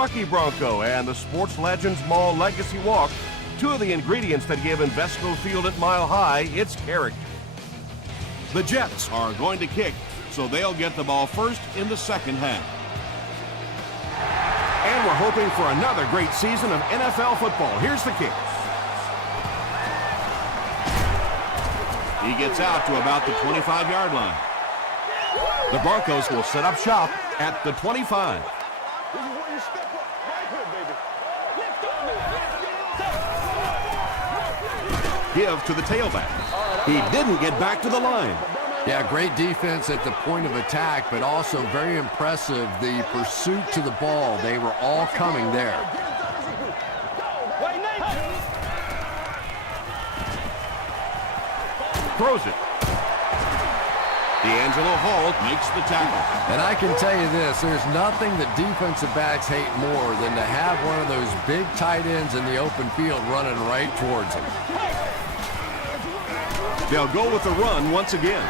Bucky Bronco and the Sports Legends Mall Legacy Walk, two of the ingredients that give Invesco Field at Mile High its character. The Jets are going to kick, so they'll get the ball first in the second half. And we're hoping for another great season of NFL football. Here's the kick. He gets out to about the 25-yard line. The Broncos will set up shop at the 25. Give to the tailback. He didn't get back to the line. Yeah, great defense at the point of attack, but also very impressive the pursuit to the ball. They were all coming there. Throws it. D'Angelo Hall makes the tackle. And I can tell you this, there's nothing that defensive backs hate more than to have one of those big tight ends in the open field running right towards them. They'll go with the run once again.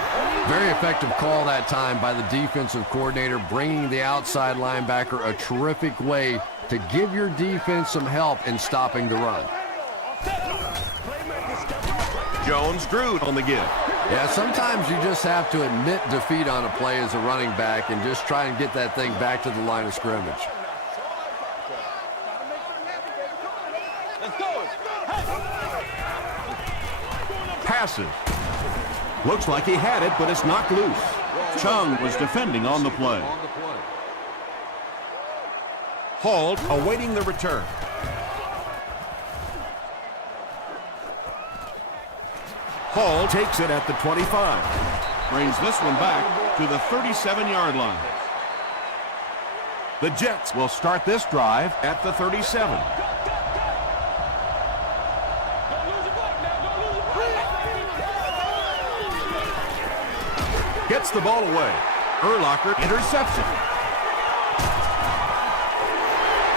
Very effective call that time by the defensive coordinator, bringing the outside linebacker a terrific way to give your defense some help in stopping the run. Jones-Drew on the give. Yeah, sometimes you just have to admit defeat on a play as a running back and just try and get that thing back to the line of scrimmage. Passes. Looks like he had it, but it's knocked loose. Chung was defending on the play. Hall awaiting the return. Hall takes it at the 25. Brings this one back to the 37-yard line. The Jets will start this drive at the 37. Gets the ball away. Urlacher interception.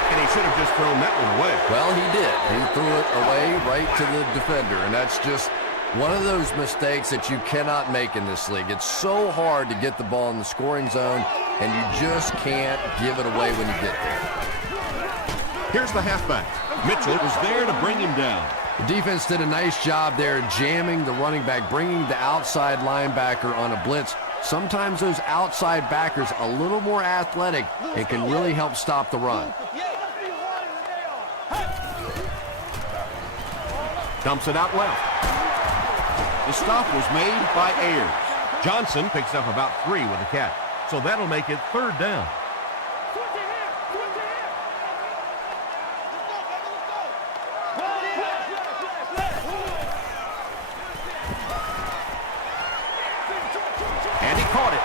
And he should have just thrown that one away. Well, he did. He threw it away right to the defender, and that's just one of those mistakes that you cannot make in this league. It's so hard to get the ball in the scoring zone, and you just can't give it away when you get there. Here's the halfback. Mitchell was there to bring him down. The defense did a nice job there jamming the running back, bringing the outside linebacker on a blitz. Sometimes those outside backers a little more athletic and can really help stop the run. Dumps it out left. The stop was made by Ayers. Johnson picks up about 3 with the catch. So that'll make it third down. And he caught it.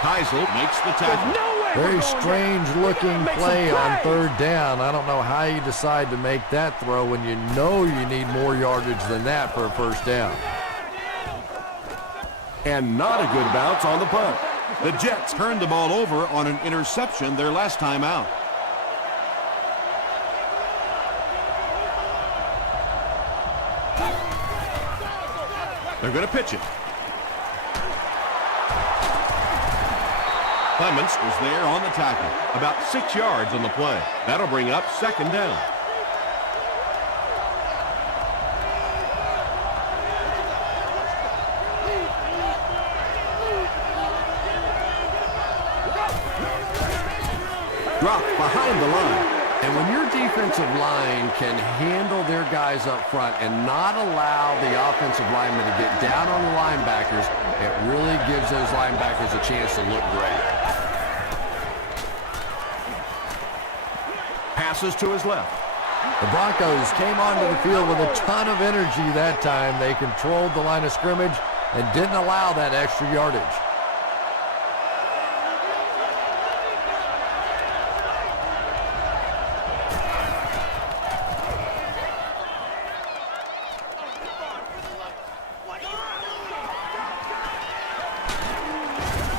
Heisel makes the tackle. Very strange looking play on third down. I don't know how you decide to make that throw when you know you need more yardage than that for a first down. And not a good bounce on the punt. The Jets turned the ball over on an interception their last time out. They're going to pitch it. Clements was there on the tackle, about 6 yards on the play. That'll bring up second down. Dropped behind the line. And when your defensive line can handle their guys up front and not allow the offensive linemen to get down on the linebackers, it really gives those linebackers a chance to look great. Passes to his left. The Broncos came onto the field with a ton of energy that time. They controlled the line of scrimmage and didn't allow that extra yardage.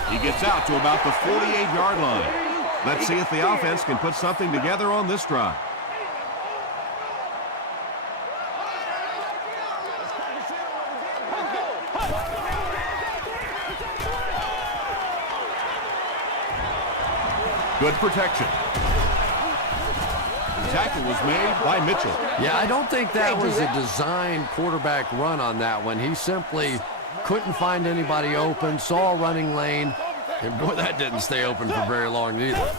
He gets out to about the 48-yard line. Let's see if the offense can put something together on this drive. Good protection. Tackle was made by Mitchell. Yeah, I don't think that was a designed quarterback run on that one. He simply couldn't find anybody open, saw a running lane, and boy, that didn't stay open for very long either.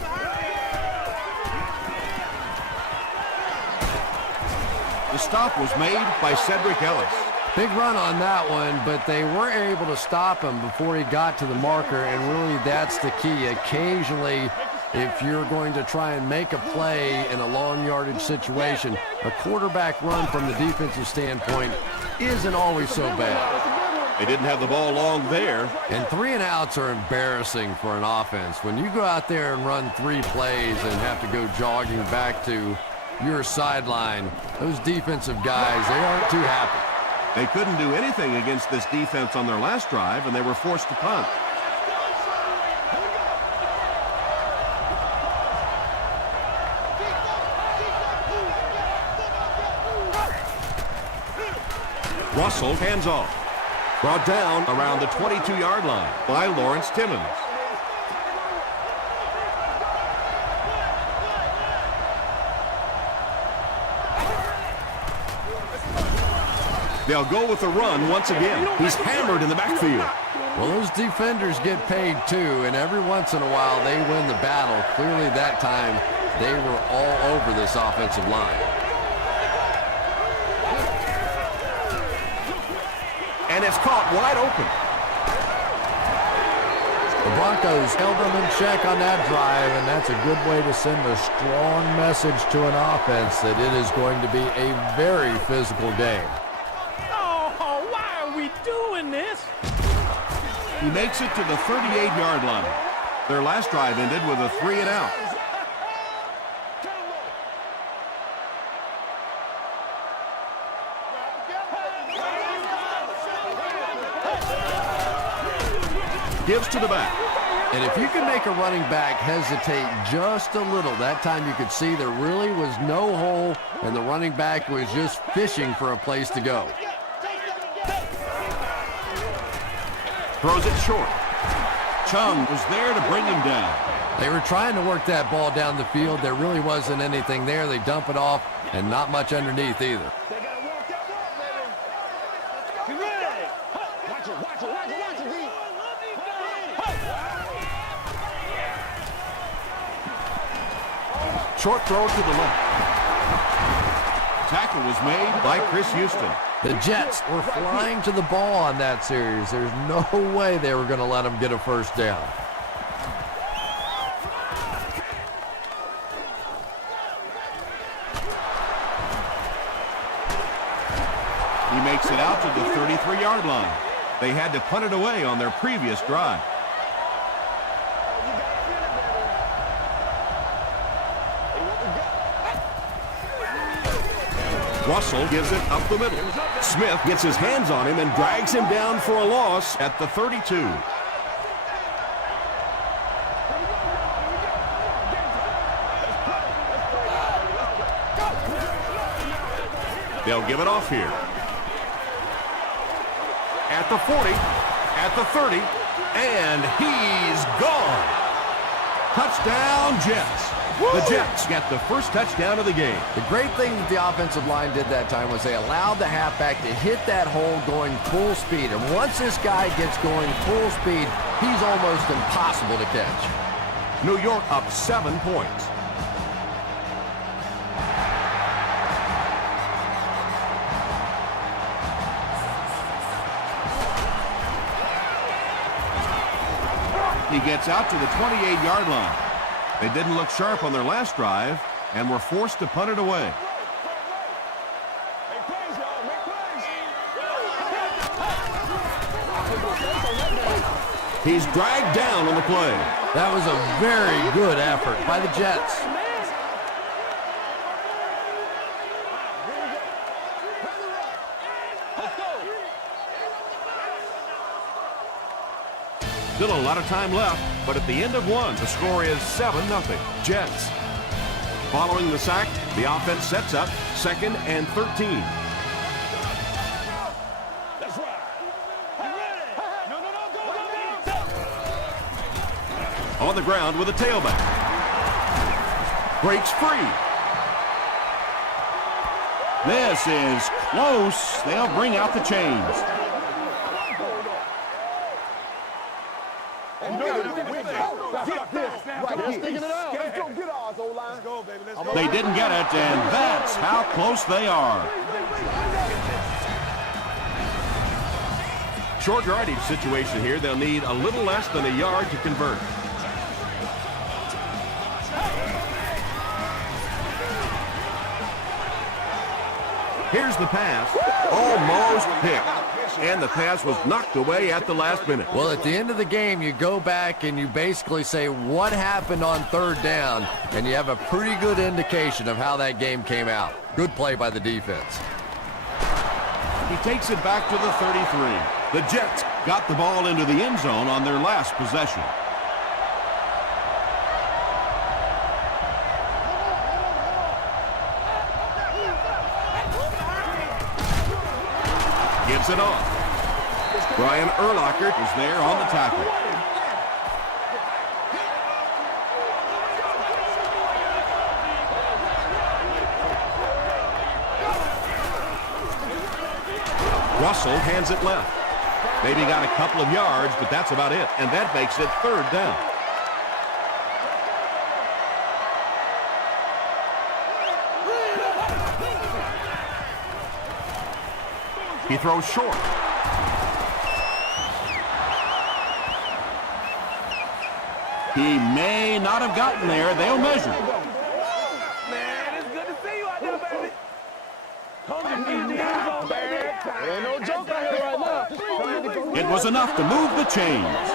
The stop was made by Cedric Ellis. Big run on that one, but they were able to stop him before he got to the marker, and really that's the key. Occasionally, if you're going to try and make a play in a long yardage situation, a quarterback run from the defensive standpoint isn't always so bad. They didn't have the ball long there. And 3 and outs are embarrassing for an offense. When you go out there and run 3 plays and have to go jogging back to your sideline, those defensive guys, they aren't too happy. They couldn't do anything against this defense on their last drive, and they were forced to punt. Russell hands off. Brought down around the 22-yard line by Lawrence Timmons. They'll go with the run once again. He's hammered in the backfield. Well, those defenders get paid too, and every once in a while they win the battle. Clearly that time they were all over this offensive line. And it's caught wide open. The Broncos held them in check on that drive, and that's a good way to send a strong message to an offense that it is going to be a very physical game. He makes it to the 38-yard line. Their last drive ended with a 3 and out. Gives to the back. And if you can make a running back hesitate just a little, that time you could see there really was no hole, and the running back was just fishing for a place to go. Throws it short. Chung was there to bring him down. They were trying to work that ball down the field. There really wasn't anything there. They dump it off, and not much underneath either. Short throw to the left. Tackle was made by Chris Houston. The Jets were flying to the ball on that series. There's no way they were going to let them get a first down. He makes it out to the 33-yard line. They had to punt it away on their previous drive. Russell gives it up the middle. Smith gets his hands on him and drags him down for a loss at the 32. They'll give it off here. At the 40, at the 30, and he's gone. Touchdown, Jets. The Jets get the first touchdown of the game. The great thing that the offensive line did that time was they allowed the halfback to hit that hole going full speed. And once this guy gets going full speed, he's almost impossible to catch. New York up 7 points. He gets out to the 28-yard line. They didn't look sharp on their last drive and were forced to punt it away. He's dragged down on the play. That was a very good effort by the Jets. Still a lot of time left, but at the end of one, the score is 7-0. Jets. Following the sack, the offense sets up 2nd and 13. That's right. On the ground with a tailback. Breaks free. This is close. They'll bring out the chains. They didn't get it, and that's how close they are. Short yardage situation here. They'll need a little less than a yard to convert. Here's the pass. Almost picked. And the pass was knocked away at the last minute. Well, at the end of the game, you go back and you basically say what happened on third down, and you have a pretty good indication of how that game came out. Good play by the defense. He takes it back to the 33. The Jets got the ball into the end zone on their last possession. Gives it off. Brian Urlacher is there on the tackle. Russell hands it left. Maybe got a couple of yards, but that's about it. And that makes it third down. He throws short. He may not have gotten there. They'll measure. Man, it's good to see you out there, baby. Come in the end zone, baby. Ain't no joke out here right now. It was enough to move the chains.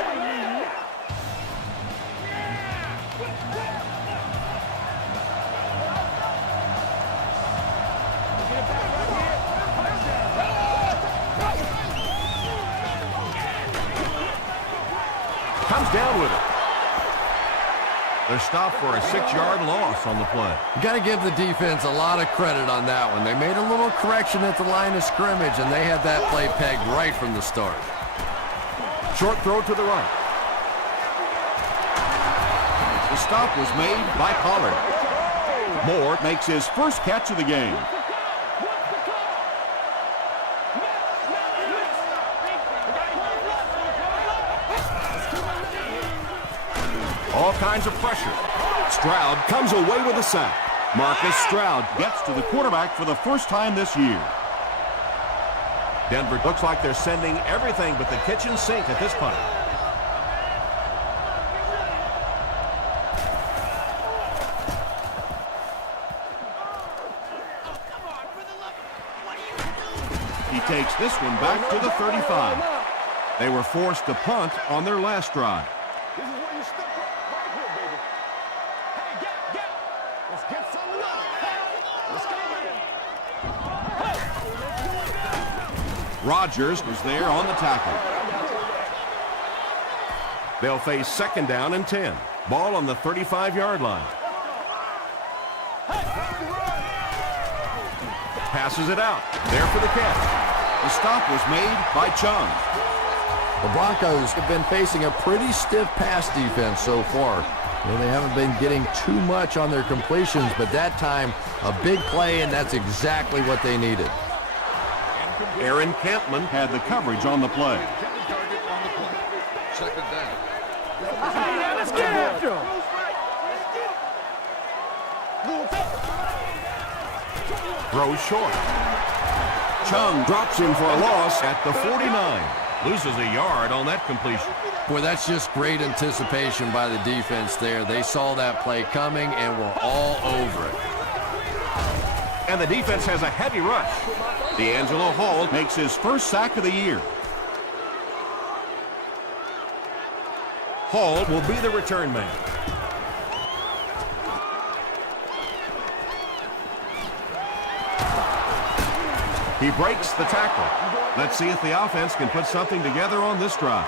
Comes down with it. They're stopped for a 6-yard loss on the play. You got to give the defense a lot of credit on that one. They made a little correction at the line of scrimmage, and they had that play pegged right from the start. Short throw to the right. The stop was made by Pollard. Moore makes his first catch of the game. All kinds of pressure. Stroud comes away with a sack. Marcus Stroud gets to the quarterback for the first time this year. Denver looks like they're sending everything but the kitchen sink at this point. He takes this one back to the 35. They were forced to punt on their last drive. This is where you step up right here, baby. Hey, get. Let's get some love. Let's go, man. Rodgers was there on the tackle. They'll face second down and 10. Ball on the 35-yard line. Passes it out. There for the catch. The stop was made by Chung. The Broncos have been facing a pretty stiff pass defense so far. They haven't been getting too much on their completions, but that time, a big play, and that's exactly what they needed. Aaron Campman Had the coverage on the play. Second down. Hey, now let's get after him. throws short. Chung drops him for a loss at the 49. Loses a yard on that completion. Boy, that's just great anticipation by the defense there. They saw that play coming and were all over it. And the defense has a heavy rush. D'Angelo Hall makes his first sack of the year. Hall will be the return man. He breaks the tackle. Let's see if the offense can put something together on this drive.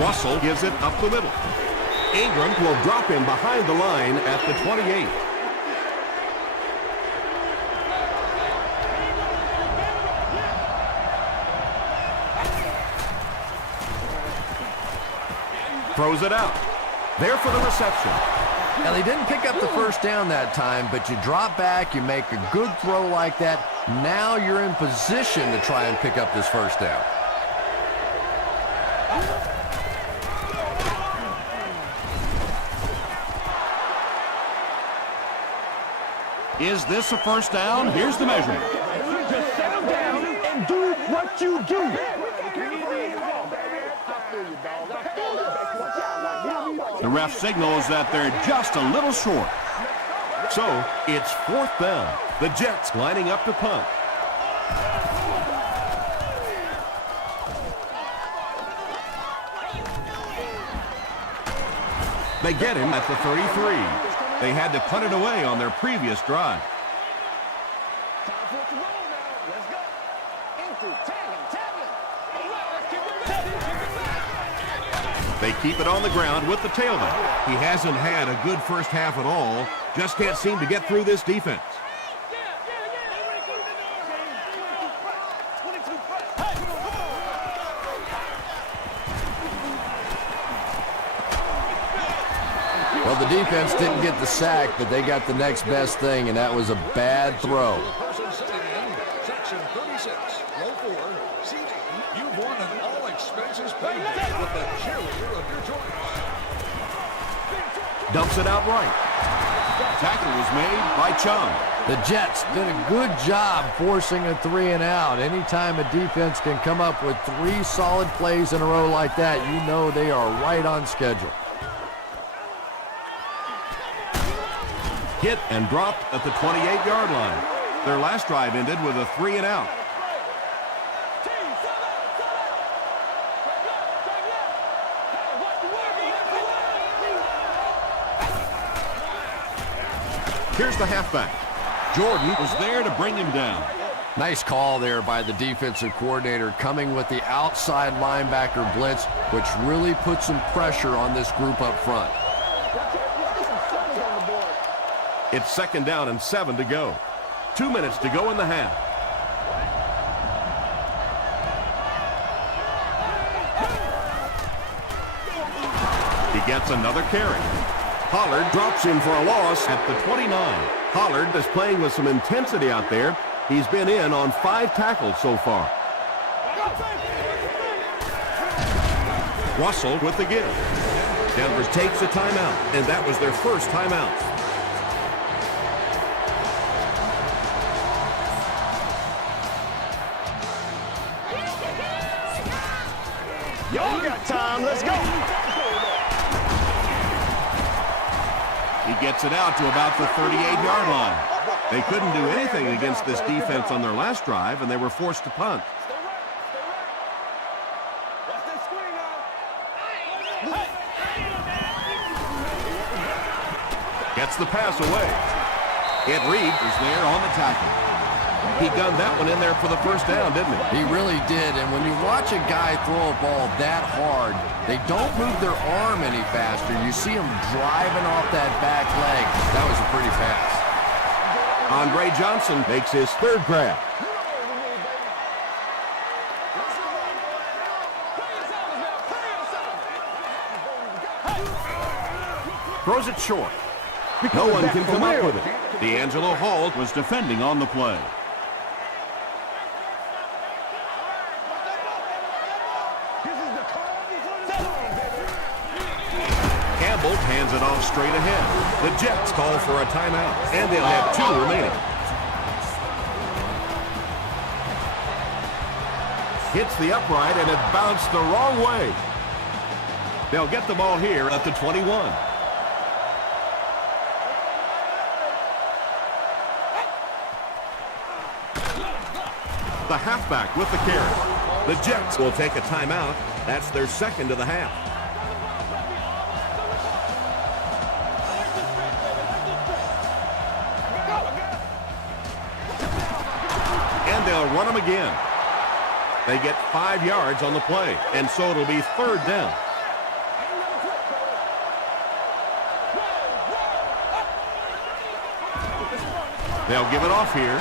Russell gives it up the middle. Ingram will drop him behind the line at the 28. Throws it out. There for the reception. Now, they didn't pick up the first down that time, but you drop back, you make a good throw like that. Now you're in position to try and pick up this first down. Is this a first down? Here's the measurement. Just settle down and do what you do. The ref signals that they're just a little short. So it's 4th down. The Jets lining up to punt. They get him at the 33. They had to punt it away on their previous drive. They keep it on the ground with the tailback. He hasn't had a good first half at all. Just can't seem to get through this defense. Well, the defense didn't get the sack, but they got the next best thing, and that was a bad throw. Section 36, row 4, seating. You've won an all-expenses paid day with the cheerleader of your choice. Dumps it out right. Tackle was made by Chung. The Jets did a good job forcing a 3-and-out. Anytime a defense can come up with 3 solid plays in a row like that, you know they are right on schedule. Hit and dropped at the 28-yard line. Their last drive ended with a 3-and-out. Here's the halfback. Jordan was there to bring him down. Nice call there by the defensive coordinator, coming with the outside linebacker blitz, which really put some pressure on this group up front. It's 2nd down and 7 to go. 2 minutes to go in the half. He gets another carry. Pollard drops him for a loss at the 29. Pollard is playing with some intensity out there. He's been in on 5 tackles so far. Russell with the give. Denver takes a timeout, and that was their first timeout. Y'all got time. Let's go. He gets it out to about the 38-yard line. They couldn't do anything against this defense on their last drive, and they were forced to punt. Gets the pass away. Ed Reed Was there on the tackle. he done that one in there for the first down, didn't he? He really did, and when you watch a guy throw a ball that hard, they don't move their arm any faster. You see him driving off that back leg. That was a pretty pass. Andre Johnson makes his 3rd grab. Throws it short. No one can come up with it. D'Angelo Hall was defending on the play. Campbell hands it off straight ahead. The Jets call for a timeout, and they'll have 2 remaining. Hits the upright, and it bounced the wrong way. They'll get the ball here at the 21. The halfback with the carry. The Jets will take a timeout. That's their 2nd of the half. And they'll run them again. They get 5 yards on the play, and so it'll be 3rd down. They'll give it off here.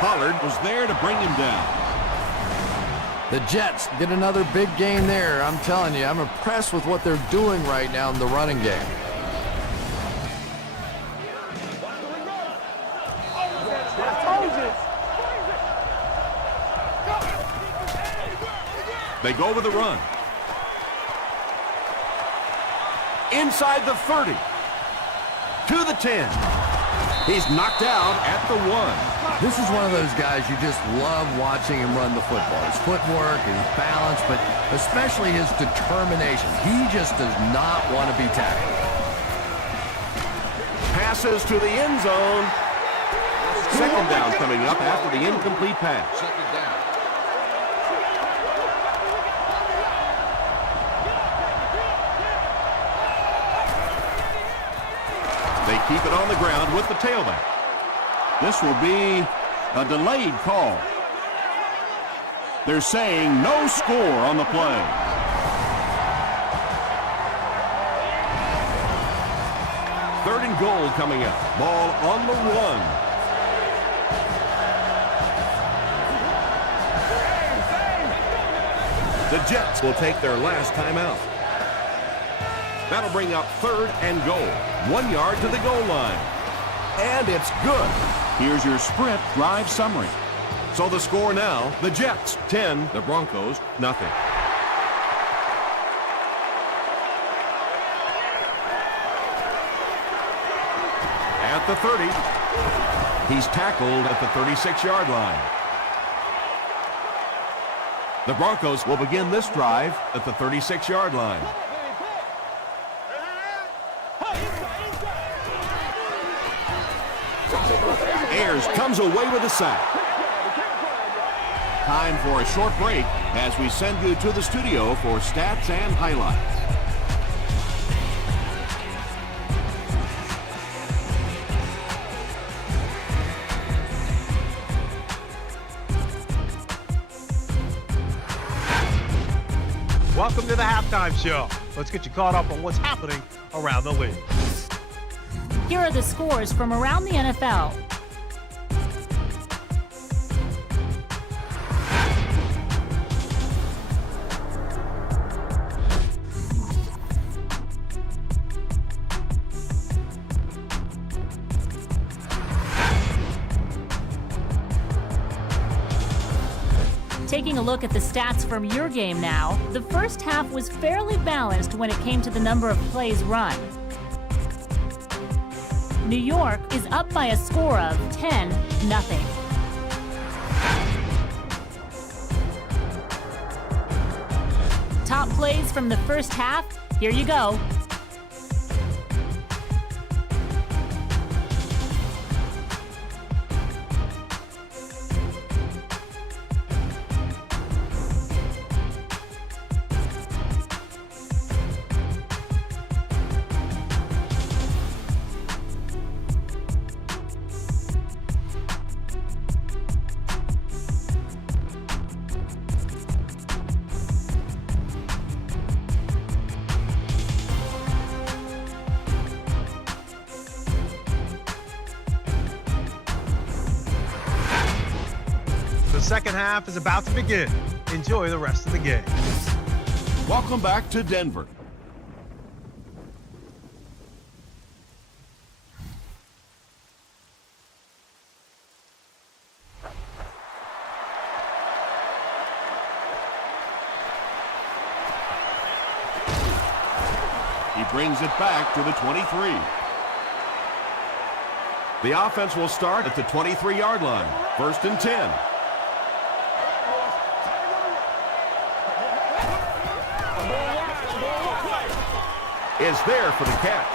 Pollard was there to bring him down. The Jets get another big gain there. I'm telling you, I'm impressed with what they're doing right now in the running game. They go with the run. Inside the 30. To the 10. He's knocked out at the 1. This is one of those guys you just love watching him run the football. His footwork, his balance, but especially his determination. He just does not want to be tackled. Passes to the end zone. Second down coming up after the incomplete pass. Second down. They keep it on the ground with the tailback. This will be a delayed call. They're saying no score on the play. Third and goal coming up. Ball on the 1. The Jets will take their last timeout. That'll bring up third and goal. 1 yard to the goal line. And it's good. Here's your sprint drive summary. So the score now, the Jets 10, the Broncos nothing. At the 30, he's tackled at the 36-yard line. The Broncos will begin this drive at the 36-yard line. Ayers comes away with a sack. Time for a short break as we send you to the studio for stats and highlights. Welcome to the halftime show. Let's get you caught up on what's happening around the league. Here are the scores from around the NFL. Taking a look at the stats from your game now, the first half was fairly balanced when it came to the number of plays run. New York is up by a score of 10-0. Top plays from the first half, here you go. The second half is about to begin. Enjoy the rest of the game. Welcome back to Denver. He brings it back to the 23. The offense will start at the 23-yard line. First and 10. Is there for the catch.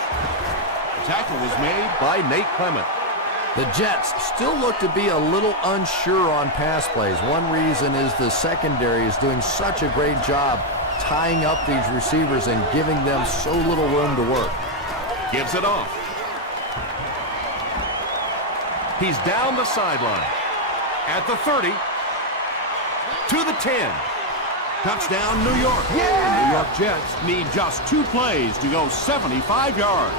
The tackle was made By Nate Clement. The Jets still look to be a little unsure on pass plays. One reason is the secondary is doing such a great job tying up these receivers and giving them so little room to work. Gives it off. He's down the sideline. At the 30. To the 10. touchdown New York. The New York Jets need just 2 plays to go 75 yards.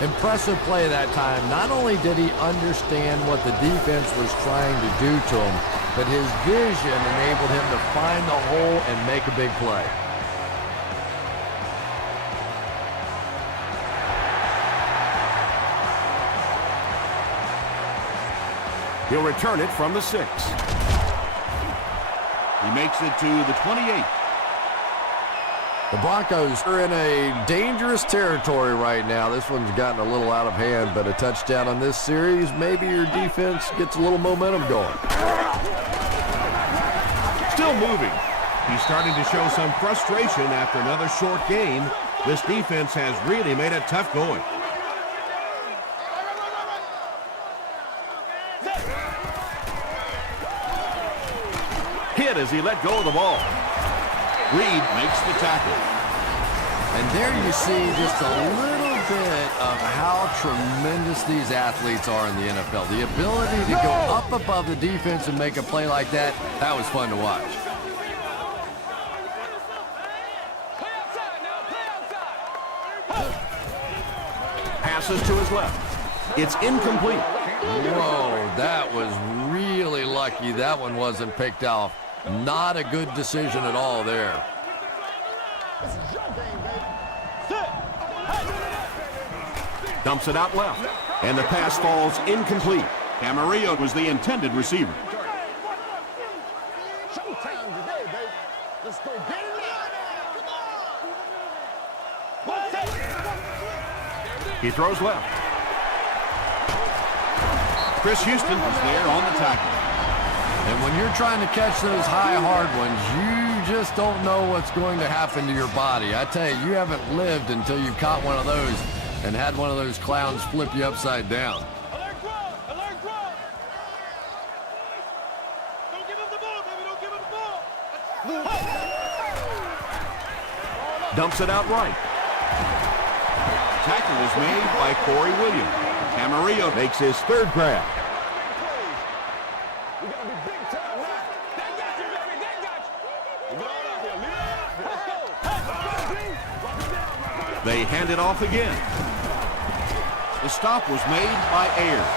Impressive play that time. Not only did he understand what the defense was trying to do to him, but his vision enabled him to find the hole and make a big play. He'll return it from the 6. He makes it to the 28. The Broncos are in a dangerous territory right now. This one's gotten a little out of hand, but a touchdown on this series, maybe your defense gets a little momentum going. Still moving. He's starting to show some frustration after another short gain. This defense has really made it tough going. Hit as he let go of the ball. Reed makes the tackle. And there you see just a little bit of how tremendous these athletes are in the NFL. The ability to go up above the defense and make a play like that, that was fun to watch. Passes to his left. It's incomplete. Whoa, that was really lucky. That one wasn't picked off. Not a good decision at all there. Dumps it out left. And the pass falls incomplete. Camarillo was the intended receiver. Showtime today, baby. Let's go get it. He throws left. Chris Houston was there on the tackle. And when you're trying to catch those high, hard ones, you just don't know what's going to happen to your body. I tell you, you haven't lived until you caught one of those and had one of those clowns flip you upside down. Alert ground! Alert ground! Don't give him the ball, baby! Don't give him the ball! Dumps it out right. Tackle was made by Corey Williams. Camarillo Makes his third grab. We gotta be big time now. They got you, baby. They got you. Leave it all out here. Leave it all out here. Let's go. Hey, walk it down, man. They hand it off again. The stop was made by Ayers.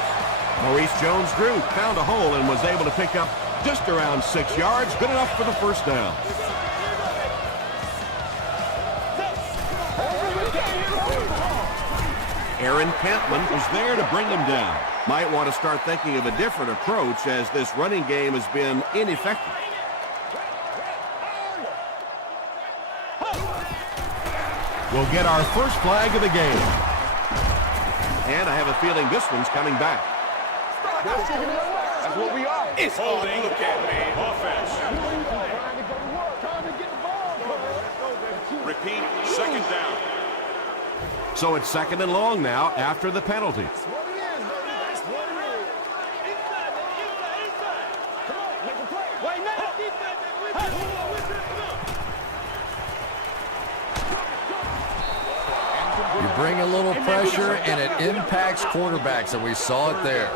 Maurice Jones-Drew found a hole and was able to pick up just around 6 yards. Good enough for the first down. Aaron Campman Was there to bring him down. might want to start thinking of a different approach as this running game has been ineffective. We'll get our first flag of the game. And I have a feeling this one's coming back. That's what we are. It's holding. Look at me. Offense. Repeat. Second down. So it's second and long now after the penalty. You bring a little pressure, and it impacts quarterbacks, and we saw it there.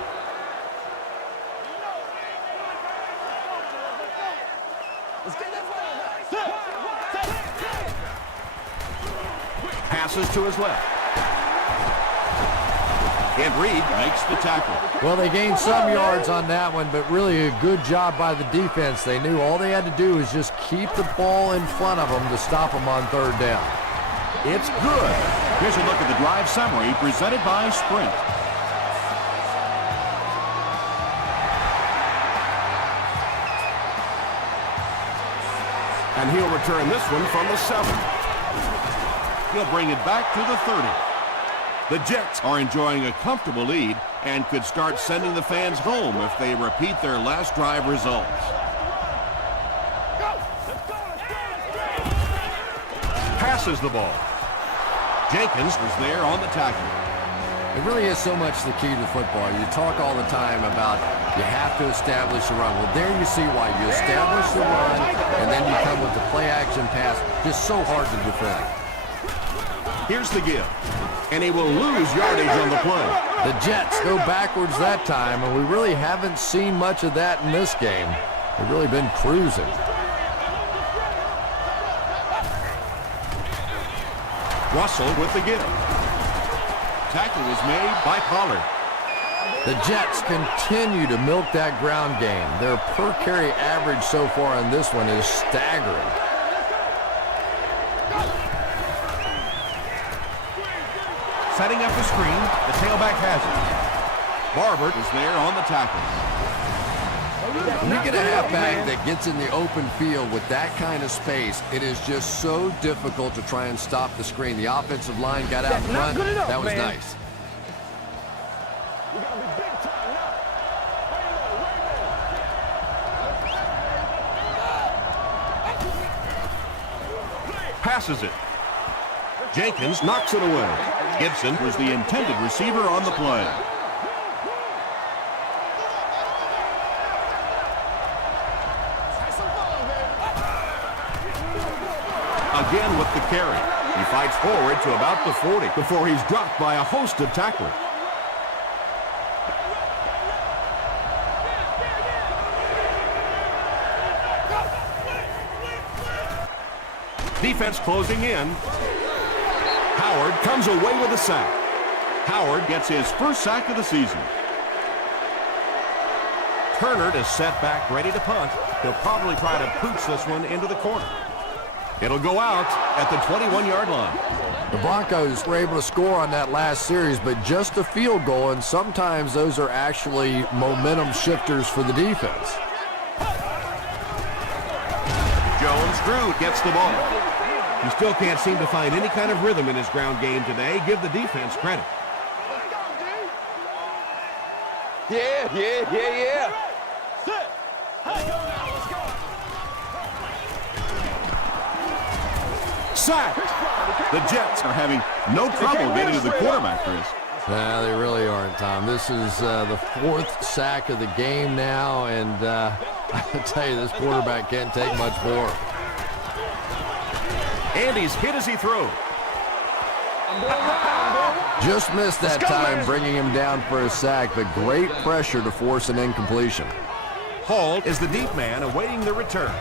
Passes to his left. And Reed Makes the tackle. Well, they gained some yards on that one, but really a good job by the defense. They knew all they had to do was just keep the ball in front of them to stop them on third down. It's good. Here's a look at the drive summary presented by Sprint. And he'll return this one from the 7. He'll bring it back to the 30. The Jets are enjoying a comfortable lead and could start sending the fans home if they repeat their last drive results. Passes the ball. Jenkins was there on the tackle. It really is so much the key to football. You talk all the time about you have to establish a run. Well, there you see why. You establish the run, and then you come with the play-action pass. Just so hard to defend. Here's the give. And he will lose yardage on the play. The Jets go backwards that time, and we really haven't seen much of that in this game. They've really been cruising. Russell with the give. Tackle was made by Pollard. The Jets continue to milk that ground game. Their per carry average so far in this one is staggering. Setting up the screen, the tailback has it. Barber Is there on the tackle. When you get a halfback that gets in the open field with that kind of space, it is just so difficult to try and stop the screen. The offensive line got out front. That was nice. passes it. Jenkins knocks it away. Gibson was the intended receiver on the play. Again with the carry. He fights forward to about the 40 before he's dropped by a host of tacklers. Defense closing in. Howard comes away with a sack. Howard gets his first sack of the season. Turner is set back, ready to punt. He'll probably try to pooch this one into the corner. It'll go out at the 21-yard line. The Broncos were able to score on that last series, but just a field goal, and sometimes those are actually momentum shifters for the defense. Jones-Drew gets the ball. He still can't seem to find any kind of rhythm in his ground game today. Give the defense credit. Yeah. Sack. The Jets are having no trouble getting to the quarterback, Chris. Nah, they really aren't, Tom. This is the fourth sack of the game now, and I tell you, this quarterback can't take much more. And he's hit as he throws. Just missed that time, bringing him down for a sack, but great pressure to force an incompletion. Hall is the deep man awaiting the return.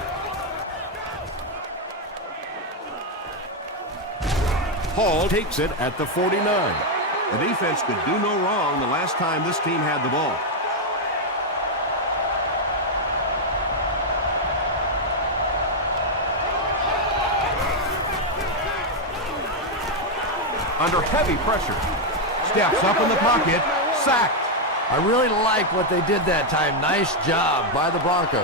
Hall takes it at the 49. The defense could do no wrong the last time this team had the ball. Under heavy pressure. Steps up in the pocket. Sacked. I really like what they did that time. Nice job by the Broncos.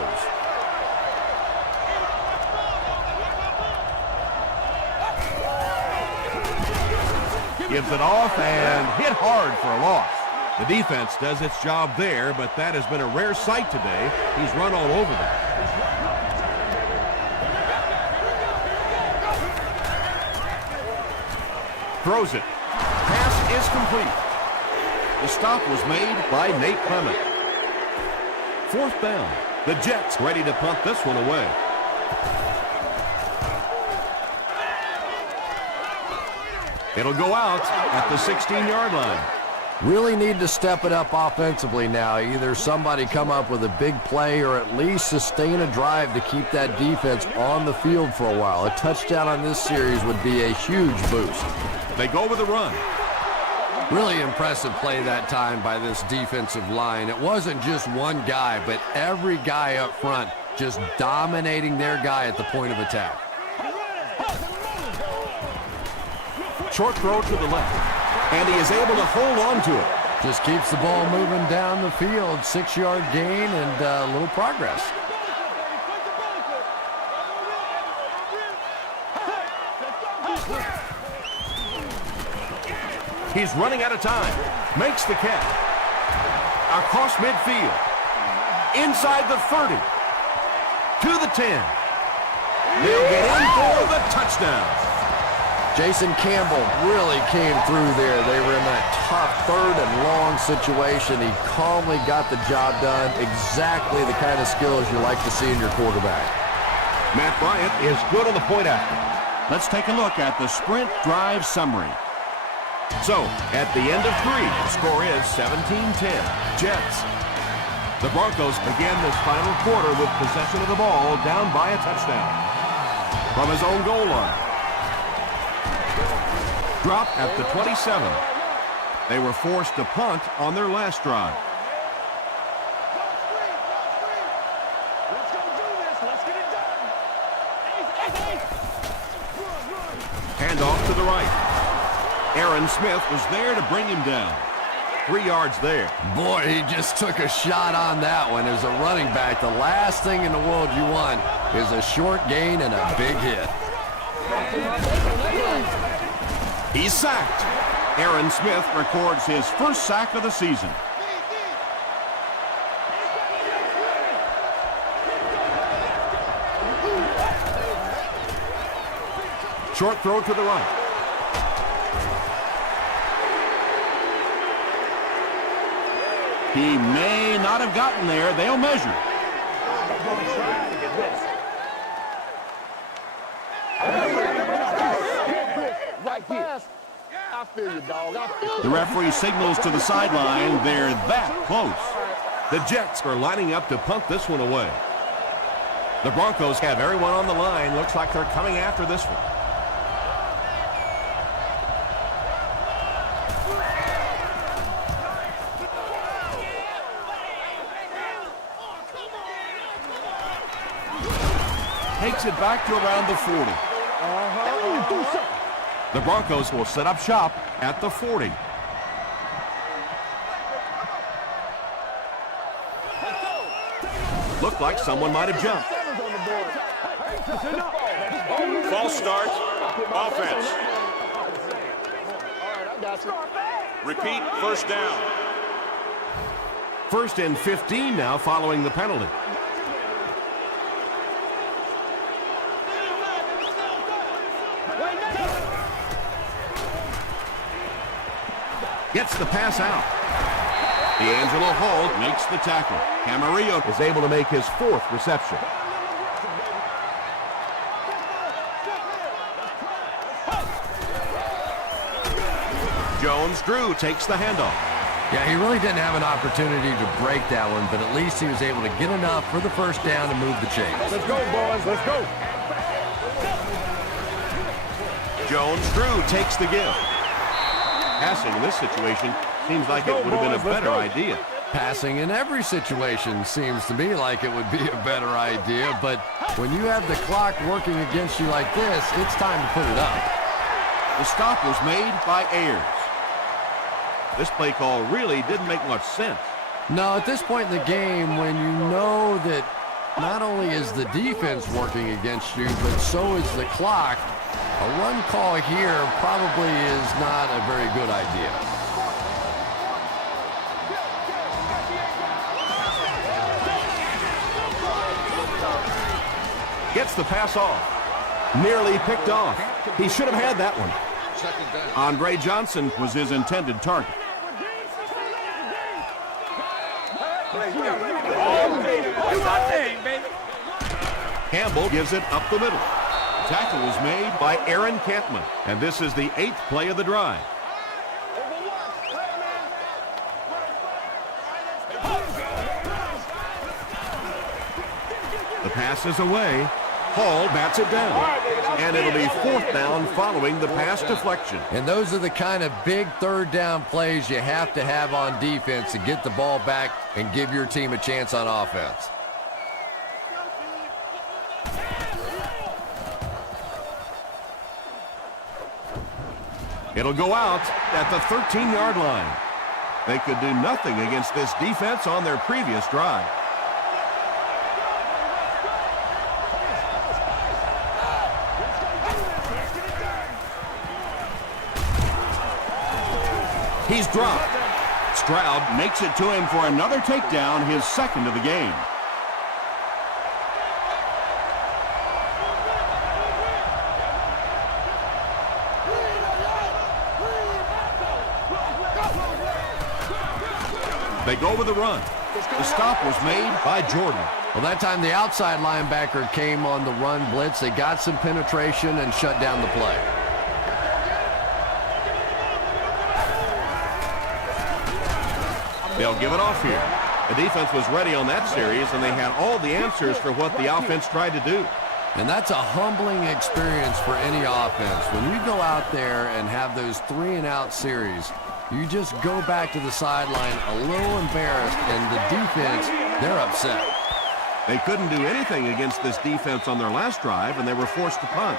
Gives it off and hit hard for a loss. The defense does its job there, but that has been a rare sight today. He's run all over them. Throws it. Pass is complete. The stop was made by Nate Clement. Fourth down. The Jets ready to punt this one away. It'll go out at the 16-yard line. Really need to step it up offensively now. Either somebody come up with a big play or at least sustain a drive to keep that defense on the field for a while. A touchdown on this series would be a huge boost. They go with a run. Really impressive play that time by this defensive line. It wasn't just one guy, but every guy up front just dominating their guy at the point of attack. Short throw to the left, and he is able to hold on to it. Just keeps the ball moving down the field. 6-yard gain and a little progress. He's running out of time. Makes the catch. Across midfield. Inside the 30. To the 10. They'll get in for the touchdown. Jason Campbell really came through there. They were in that tough third and long situation. He calmly got the job done. Exactly the kind of skills you like to see in your quarterback. Matt Bryant is good on the point after. Let's take a look at the sprint drive summary. So, at the end of 3, the score is 17-10. Jets. The Broncos begin this final quarter with possession of the ball, down by a touchdown. From his own goal line. Drop at the 27. They were forced to punt on their last drive. Handoff to the right. Aaron Smith was there to bring him down. 3 yards there. Boy, he just took a shot on that one. As a running back, the last thing in the world you want is a short gain and a big hit. He's sacked. Aaron Smith records his first sack of the season. Short throw to the right. He may not have gotten there. They'll measure. Right here. I feel you, dog. I feel you. The referee signals to the sideline. They're that close. The Jets are lining up to punt this one away. The Broncos have everyone on the line. Looks like they're coming after this one. Takes it back to around the 40. The Broncos will set up shop at the 40. Looked like someone might have jumped. False start. Offense. Repeat, first down. 1st and 15 now following the penalty. Gets the pass out. D'Angelo Hall makes the tackle. Camarillo is able to make his 4th reception. Jones-Drew takes the handoff. Yeah, he really didn't have an opportunity to break that one, but at least he was able to get enough for the first down and move the chains. Let's go, boys. Let's go. Jones-Drew takes the give. Passing in this situation seems like it would have been a better idea. Passing in every situation seems to me like it would be a better idea, but when you have the clock working against you like this, it's time to put it up. The stop was made by Ayers. This play call really didn't make much sense. No, at this point in the game, when you know that not only is the defense working against you, but so is the clock, a run call here probably is not a very good idea. Gets the pass off. Nearly picked off. He should have had that one. Andre Johnson was his intended target. Campbell gives it up the middle. Tackle was made by Aaron Campman, and this is the 8th play of the drive. The pass is away. Hall bats it down, and it'll be 4th down following the pass deflection. And those are the kind of big 3rd down plays you have to have on defense to get the ball back and give your team a chance on offense. It'll go out at the 13-yard line. They could do nothing against this defense on their previous drive. He's dropped. Stroud makes it to him for another takedown, his 2nd of the game. They go with the run. The stop was made by Jordan. Well, that time the outside linebacker came on the run blitz. They got some penetration and shut down the play. They'll give it off here. The defense was ready on that series, and they had all the answers for what the offense tried to do. And that's a humbling experience for any offense. When you go out there and have those 3-and-out series, you just go back to the sideline a little embarrassed, and the defense, they're upset. They couldn't do anything against this defense on their last drive, and they were forced to punt.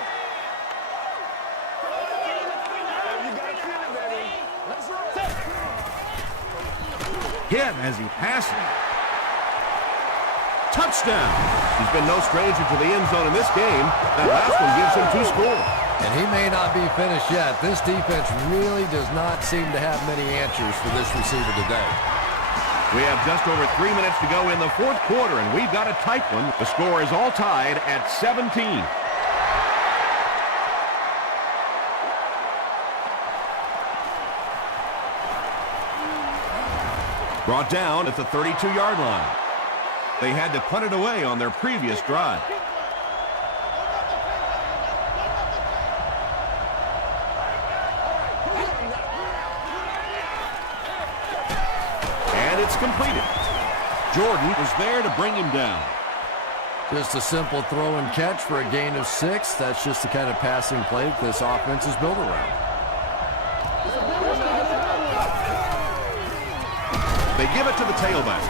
hit as he passes. Touchdown. He's been no stranger to the end zone in this game. That last one gives him 2 scores. And he may not be finished yet. This defense really does not seem to have many answers for this receiver today. We have just over 3 minutes to go in the 4th quarter, and we've got a tight one. The score is all tied at 17. Brought down at the 32-yard line. They had to punt it away on their previous drive. And it's completed. Jordan was there to bring him down. Just a simple throw and catch for a gain of 6. That's just the kind of passing play that this offense is built around. They give it to the tailback.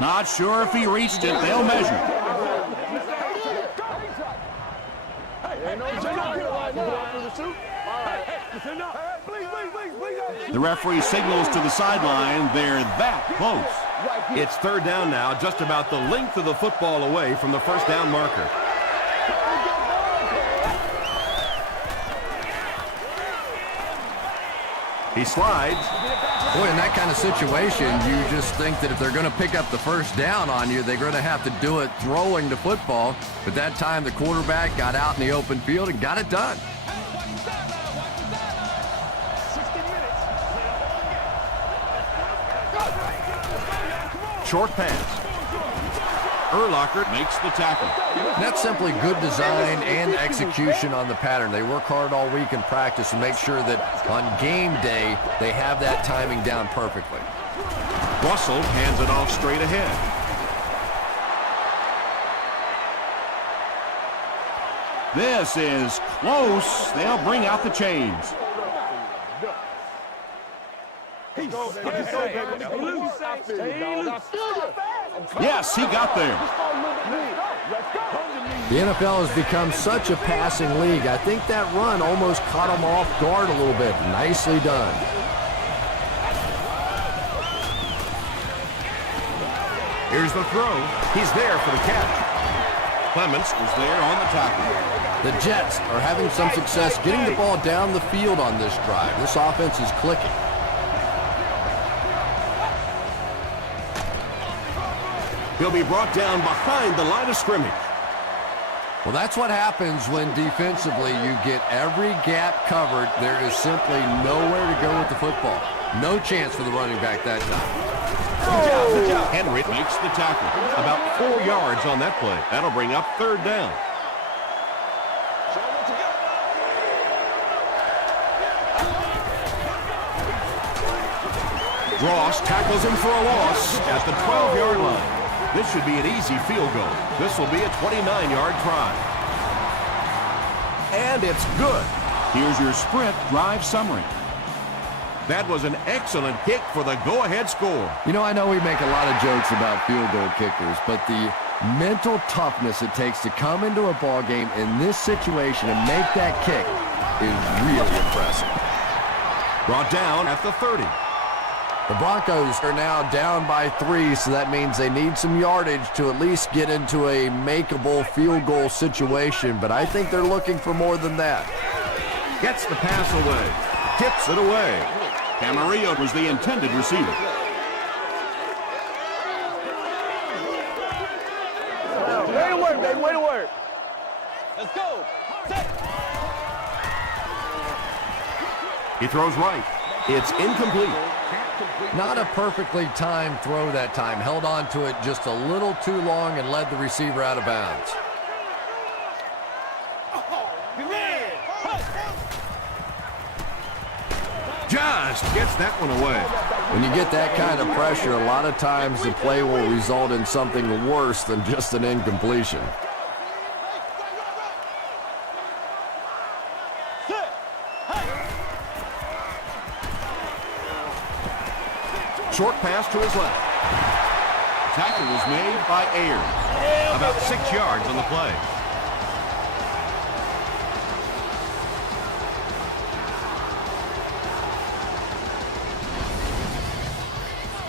Not sure if he reached it. They'll measure. The referee signals to the sideline. They're that close. It's 3rd down now, just about the length of the football away from the first down marker. He slides. Boy, in that kind of situation, you just think that if they're going to pick up the first down on you, they're going to have to do it throwing the football. But that time, the quarterback got out in the open field and got it done. Short pass. Urlacher Makes the tackle. That's simply good design and execution on the pattern. They work hard all week in practice and make sure that on game day, they have that timing down perfectly. Russell hands it off straight ahead. This is close. They'll bring out the chains. Yes, he got there. The NFL has become such a passing league. I think that run almost caught him off guard a little bit. Nicely done. Here's the throw. He's there for the catch. Clements Was there on the tackle. The Jets are having some success getting the ball down the field on this drive. This offense is clicking. He'll be brought down behind the line of scrimmage. Well, that's what happens when defensively you get every gap covered. There is simply nowhere to go with the football. No chance for the running back that time. Good job. Henry makes the tackle. About 4 yards on that play. That'll bring up 3rd down. Dross tackles him for a loss at the 12-yard line. This should be an easy field goal. This will be a 29-yard try. And it's good. Here's your sprint drive summary. That was an excellent kick for the go-ahead score. You know, I know we make a lot of jokes about field goal kickers, but the mental toughness it takes to come into a ball game in this situation and make that kick is really impressive. Brought down at the 30. The Broncos are now down by 3, so that means they need some yardage to at least get into a makeable field goal situation, but I think they're looking for more than that. Gets the pass away. Tips it away. Camarillo was the intended receiver. Way to work, baby. Way to work. Let's go. He throws right. It's incomplete. Not a perfectly timed throw that time. Held on to it just a little too long and led the receiver out of bounds. Just gets that one away. When you get that kind of pressure, a lot of times the play will result in something worse than just an incompletion. Short pass to his left. Tackle was made by Ayers. About 6 yards on the play.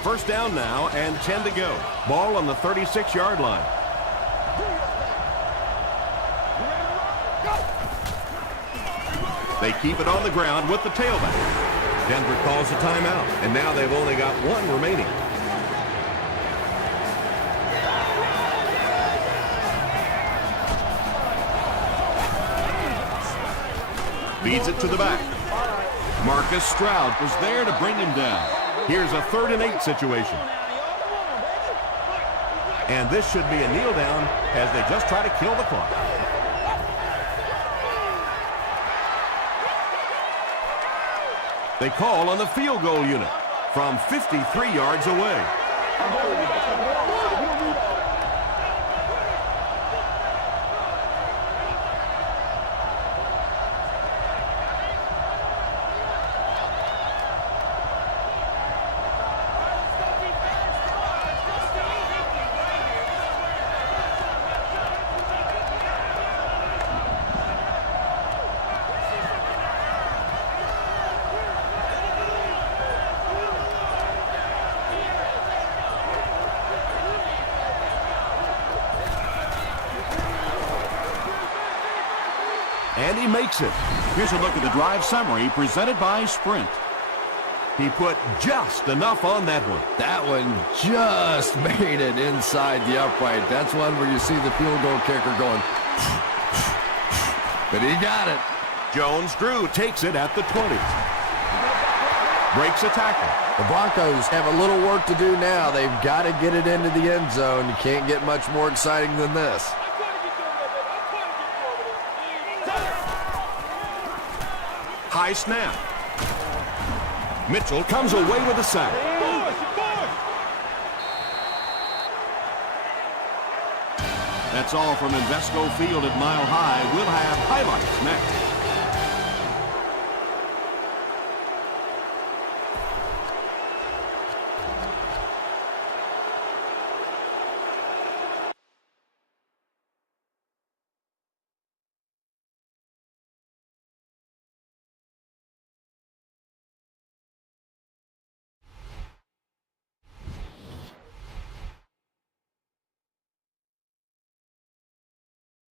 first down now and 10 to go. Ball on the 36-yard line. They keep it on the ground with the tailback. Denver calls a timeout, and now they've only got one remaining. Feeds it to the back. Marcus Stroud was there to bring him down. Here's a 3rd and 8 situation. And this should be a kneel down as they just try to kill the clock. They call on the field goal unit from 53 yards away. And he makes it. Here's a look at the drive summary presented by Sprint. He put just enough on that one. That one just made it inside the upright. That's one where you see the field goal kicker going, but he got it. Jones-Drew takes it at the 20. Breaks a tackle. The Broncos have a little work to do now. They've got to get it into the end zone. You can't get much more exciting than this. High snap. Mitchell comes away with a sack. That's all from Invesco Field at Mile High. We'll have highlights next.